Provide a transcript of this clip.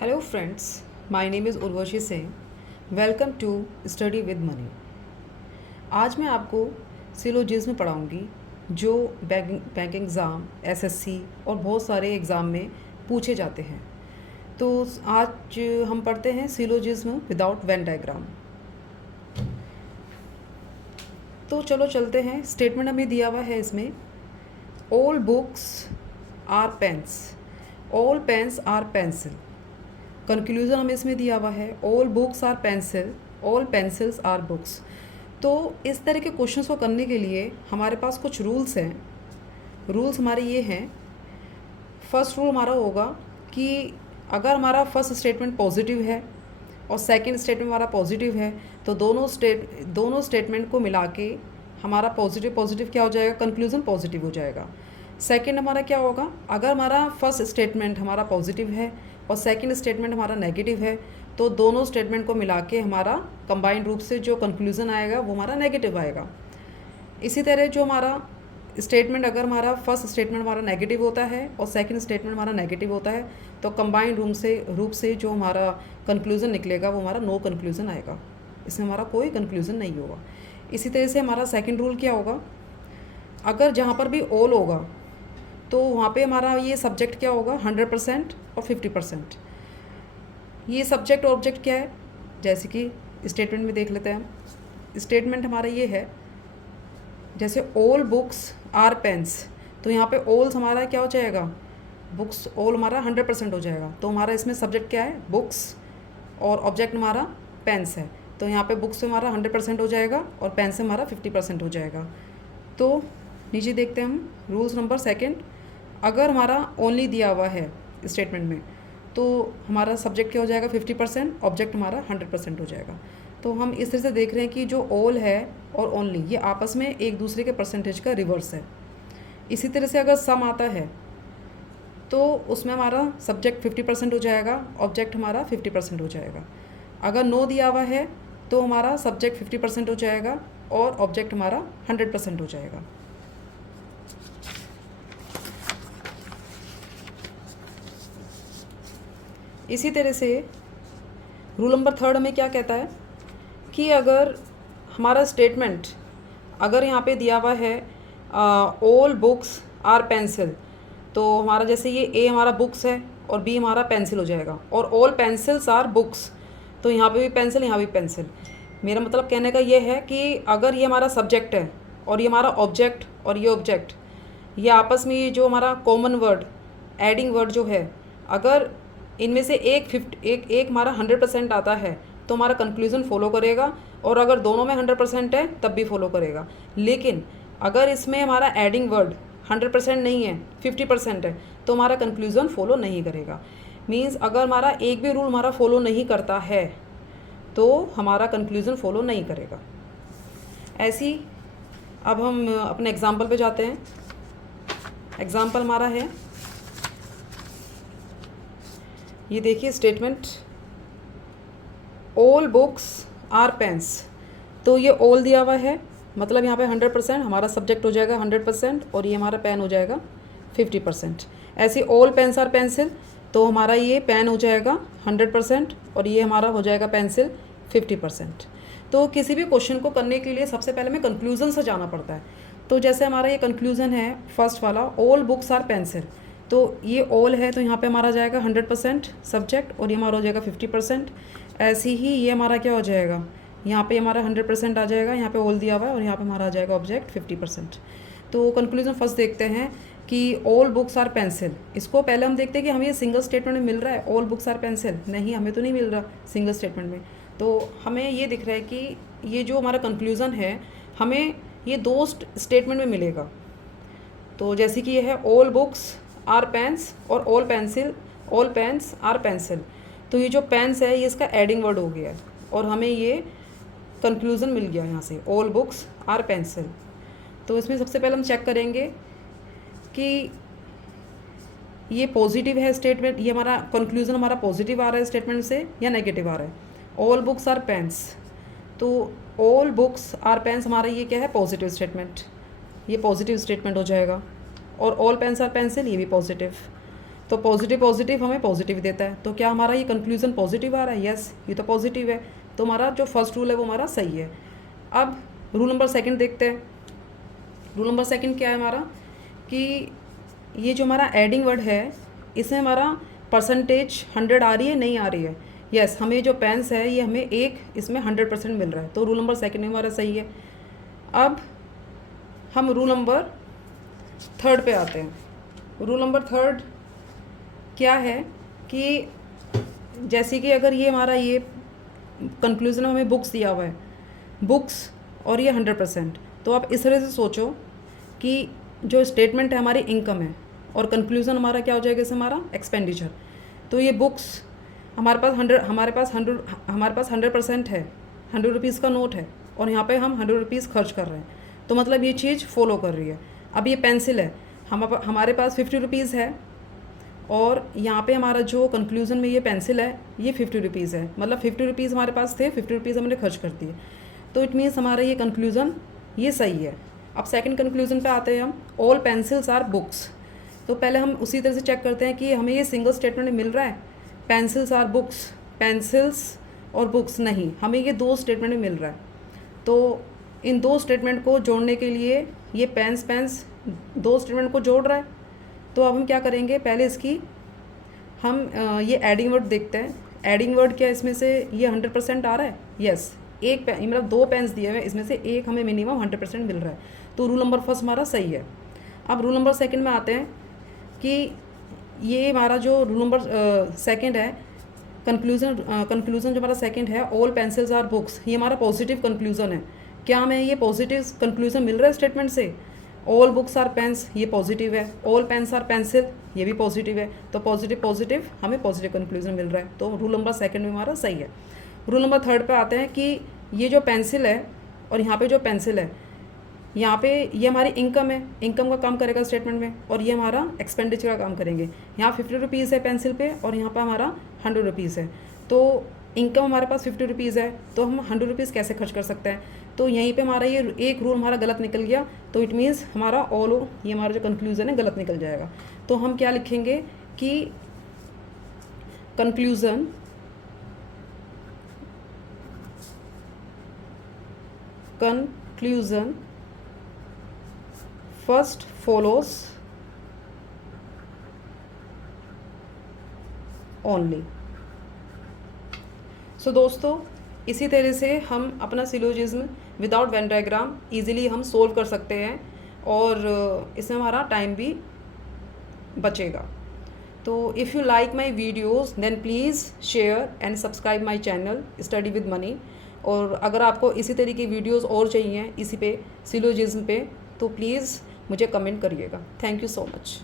Hello friends, my name is Urvashi Singh. Welcome to Study with Money. आज मैं आपको syllogism पढ़ाऊंगी जो bank exam, SSC और बहुत सारे एग्ज़ाम में पूछे जाते हैं। तो आज हम पढ़ते हैं सिलोजिज्म विदाउट वेन डायग्राम। तो चलो चलते हैं। स्टेटमेंट हमें दिया हुआ है इसमें, all books are pens, all pens are pencil. Conclusion हमें इसमें दिया हुआ है, all books are pencil, all pencils are books. तो इस तरह के क्वेश्चंस को करने के लिए हमारे पास कुछ रूल्स हैं। रूल्स हमारे ये हैं। फर्स्ट रूल हमारा होगा कि अगर हमारा फर्स्ट स्टेटमेंट पॉजिटिव है और सेकंड स्टेटमेंट हमारा पॉजिटिव है तो दोनों स्टेटमेंट को मिला के हमारा पॉजिटिव क्या हो जाएगा, कंक्लूज़न पॉजिटिव हो जाएगा। सेकंड हमारा क्या होगा, अगर हमारा फर्स्ट स्टेटमेंट हमारा पॉजिटिव है और सेकंड स्टेटमेंट हमारा नेगेटिव है तो दोनों स्टेटमेंट को मिला के हमारा कंबाइंड रूप से जो कंक्लूज़न आएगा वो हमारा नेगेटिव आएगा। इसी तरह जो हमारा स्टेटमेंट, अगर हमारा फर्स्ट स्टेटमेंट हमारा नेगेटिव होता है और सेकंड स्टेटमेंट हमारा नेगेटिव होता है तो कंबाइंड रूप से जो हमारा कंक्लूज़न निकलेगा वो हमारा नो कंक्लूज़न आएगा, इसमें हमारा कोई कंक्लूज़न नहीं होगा। इसी तरह से हमारा सेकंड रूल क्या होगा, अगर जहाँ पर भी ऑल होगा तो वहाँ पे हमारा ये सब्जेक्ट क्या होगा, 100% और 50%। ये सब्जेक्ट और ऑब्जेक्ट क्या है, जैसे कि स्टेटमेंट में देख लेते हैं हम। स्टेटमेंट हमारा ये है, जैसे ऑल बुक्स आर पेन्स, तो यहाँ पे ऑल्स हमारा क्या हो जाएगा, बुक्स, ऑल हमारा 100% हो जाएगा। तो हमारा इसमें सब्जेक्ट क्या है, बुक्स, और ऑब्जेक्ट हमारा पेन्स है। तो यहाँ पे बुक्स से हमारा 100% हो जाएगा और पेन से हमारा 50% हो जाएगा। तो नीचे देखते हैं हम रूल्स नंबर सेकंड, अगर हमारा ओनली दिया हुआ है स्टेटमेंट में तो हमारा सब्जेक्ट क्या हो जाएगा, 50%, ऑब्जेक्ट हमारा 100% हो जाएगा। तो हम इस तरह से देख रहे हैं कि जो ऑल है और ओनली ये आपस में एक दूसरे के परसेंटेज का रिवर्स है। इसी तरह से अगर सम आता है तो उसमें हमारा सब्जेक्ट 50% हो जाएगा, ऑब्जेक्ट हमारा 50% हो जाएगा। अगर नो दिया हुआ है तो हमारा सब्जेक्ट 50% हो जाएगा और ऑब्जेक्ट हमारा 100% हो जाएगा। इसी तरह से रूल नंबर थर्ड हमें क्या कहता है कि अगर हमारा स्टेटमेंट, अगर यहाँ पे दिया हुआ है ऑल बुक्स आर पेंसिल, तो हमारा जैसे ये ए हमारा बुक्स है और बी हमारा पेंसिल हो जाएगा, और ऑल पेंसिल्स आर बुक्स, तो यहाँ पे भी पेंसिल, यहाँ भी पेंसिल। मेरा मतलब कहने का ये है कि अगर ये हमारा सब्जेक्ट है और ये हमारा ऑब्जेक्ट और ये ऑब्जेक्ट, ये आपस में ये जो हमारा कॉमन वर्ड, एडिंग वर्ड जो है, अगर इनमें से एक हमारा 100% आता है तो हमारा कंक्लूज़न फॉलो करेगा, और अगर दोनों में 100% है तब भी फॉलो करेगा। लेकिन अगर इसमें हमारा एडिंग वर्ड 100% नहीं है, 50% है, तो हमारा कंक्लूज़न फॉलो नहीं करेगा। मीन्स अगर हमारा एक भी रूल हमारा फॉलो नहीं करता है तो हमारा कंक्लूज़न फॉलो नहीं करेगा। ऐसी अब हम अपने एग्जाम्पल पे जाते हैं। एग्जाम्पल हमारा है, ये देखिए statement, all books are pens, तो ये ऑल दिया हुआ है, मतलब यहाँ पे 100%, हमारा सब्जेक्ट हो जाएगा 100% और ये हमारा पेन हो जाएगा 50%। ऐसे ऑल पेन्स आर पेंसिल, तो हमारा ये पेन हो जाएगा 100% और ये हमारा हो जाएगा पेंसिल 50%। तो किसी भी क्वेश्चन को करने के लिए सबसे पहले हमें कंक्लूज़न से जाना पड़ता है। तो जैसे हमारा ये कंक्लूज़न है फर्स्ट वाला, ऑल बुक्स आर पेंसिल, तो ये ऑल है तो यहाँ पे हमारा जाएगा 100% सब्जेक्ट और ये हमारा हो जाएगा 50%। ऐसे ही ये हमारा क्या हो जाएगा, यहाँ पे हमारा 100% आ जाएगा, यहाँ पे ऑल दिया हुआ है और यहाँ पे हमारा आ जाएगा ऑब्जेक्ट 50%। तो कंक्लूजन फर्स्ट देखते हैं कि ऑल बुक्स आर पेंसिल। इसको पहले हम देखते हैं कि हमें ये सिंगल स्टेटमेंट में मिल रहा है ऑल बुक्स आर पेंसिल, नहीं हमें तो नहीं मिल रहा सिंगल स्टेटमेंट में। तो हमें ये दिख रहा है कि ये जो हमारा कंक्लूज़न है हमें ये दो स्टेटमेंट में मिलेगा। तो जैसे कि ये है ऑल बुक्स आर पेन्स और ऑल पेन्स आर पेंसिल, तो ये जो पेन्स है ये इसका एडिंग वर्ड हो गया है और हमें ये कंक्लूज़न मिल गया यहाँ से, ऑल बुक्स आर पेंसिल। तो इसमें सबसे पहले हम चेक करेंगे कि ये पॉजिटिव है स्टेटमेंट, ये हमारा कंक्लूज़न हमारा पॉजिटिव आ रहा है स्टेटमेंट से या नेगेटिव आ रहा है। ऑल बुक्स आर पेन्स, तो ऑल बुक्स आर पेन्स हमारा ये क्या है, पॉजिटिव स्टेटमेंट, ये पॉजिटिव स्टेटमेंट हो जाएगा। और ऑल पेन्स आर पेंसिल, ये भी पॉजिटिव। तो पॉजिटिव पॉजिटिव हमें पॉजिटिव देता है। तो क्या हमारा ये कंक्लूज़न पॉजिटिव आ रहा है? यस, ये तो पॉजिटिव है। तो हमारा जो फर्स्ट रूल है वो हमारा सही है। अब रूल नंबर सेकंड देखते हैं। रूल नंबर सेकंड क्या है हमारा, कि ये जो हमारा एडिंग वर्ड है इसमें हमारा परसेंटेज 100 आ रही है, नहीं आ रही है? यस, हमें जो पेंस है ये हमें एक इसमें 100% मिल रहा है। तो रूल नंबर सेकंड में हमारा सही है। अब हम रूल नंबर थर्ड पे आते हैं। रूल नंबर थर्ड क्या है कि जैसे कि अगर ये हमारा ये कंक्लूज़न में हमें बुक्स दिया हुआ है, बुक्स और ये 100%, तो आप इस तरह से सोचो कि जो स्टेटमेंट है हमारी इनकम है और कंक्लूज़न हमारा क्या हो जाएगा, इससे हमारा एक्सपेंडिचर। तो ये बुक्स हमारे पास 100% है, 100 रुपीज़ का नोट है और यहाँ पे हम 100 रुपीज़ खर्च कर रहे हैं। तो मतलब ये चीज़ फॉलो कर रही है। अब ये पेंसिल है, हमारे पास 50 रुपीज़ है और यहाँ पे हमारा जो कंक्लूज़न में ये पेंसिल है ये 50 रुपीज़ है। मतलब 50 रुपीज़ हमारे पास थे, 50 रुपीज़ हमने खर्च कर दिए। तो इट मीन्स हमारा ये कंक्लूज़न ये सही है। अब सेकंड कंक्लूज़न पे आते हैं हम, ऑल पेंसिल्स आर बुक्स। तो पहले हम उसी तरह से चेक करते हैं कि हमें ये सिंगल स्टेटमेंट मिल रहा है, पेंसिल्स आर बुक्स, पेंसिल्स और बुक्स नहीं, हमें ये दो स्टेटमेंट में मिल रहा है। तो इन दो स्टेटमेंट को जोड़ने के लिए ये पेंस दो स्टेटमेंट को जोड़ रहा है। तो अब हम क्या करेंगे, पहले इसकी हम ये एडिंग वर्ड देखते हैं। एडिंग वर्ड क्या इसमें से ये 100% आ रहा है? यस, एक पेन मतलब दो पेन्स दिए हुए, इसमें से एक हमें मिनिमम 100% मिल रहा है। तो रूल नंबर फर्स्ट हमारा सही है। अब रूल नंबर सेकंड में आते हैं कि ये हमारा जो रूल नंबर सेकंड है, कंक्लूज़न जो हमारा सेकंड है, ऑल पेंसिल्स आर बुक्स, ये हमारा पॉजिटिव कंक्लूज़न है। क्या हमें ये पॉजिटिव कंक्लूज़न मिल रहा है स्टेटमेंट से? ऑल बुक्स आर पेन्स, ये पॉजिटिव है। ऑल पेन्स आर पेंसिल, ये भी पॉजिटिव है। तो पॉजिटिव पॉजिटिव हमें पॉजिटिव कंक्लूजन मिल रहा है। तो रूल नंबर सेकंड में हमारा सही है। रूल नंबर थर्ड पे आते हैं कि ये जो पेंसिल है और यहाँ पे जो पेंसिल है, यहाँ पे ये हमारी इनकम है, इनकम का काम करेगा स्टेटमेंट में, और ये हमारा एक्सपेंडिचर का काम करेंगे। यहाँ 50 रुपीज़ है पेंसिल पे और यहाँ पर हमारा 100 रुपीज़ है। तो इनकम हमारे पास 50 रुपीज़ है, तो हम 100 रुपीज़ कैसे खर्च कर सकते हैं? तो यहीं पे हमारा ये एक रूल हमारा गलत निकल गया। तो इट मीन्स हमारा ऑल ये हमारा जो कंक्लूज़न है गलत निकल जाएगा। तो हम क्या लिखेंगे कि कंक्लूज़न फर्स्ट फॉलोज ओनली। सो दोस्तों, इसी तरह से हम अपना syllogism without Venn diagram easily हम सोल्व कर सकते हैं और इसमें हमारा टाइम भी बचेगा। तो if you like my videos then please share and subscribe my channel study with money. और अगर आपको इसी तरह की वीडियोज़ और चाहिए इसी पे सिलोजिज्म पे, तो प्लीज़ मुझे कमेंट करिएगा। Thank you so much.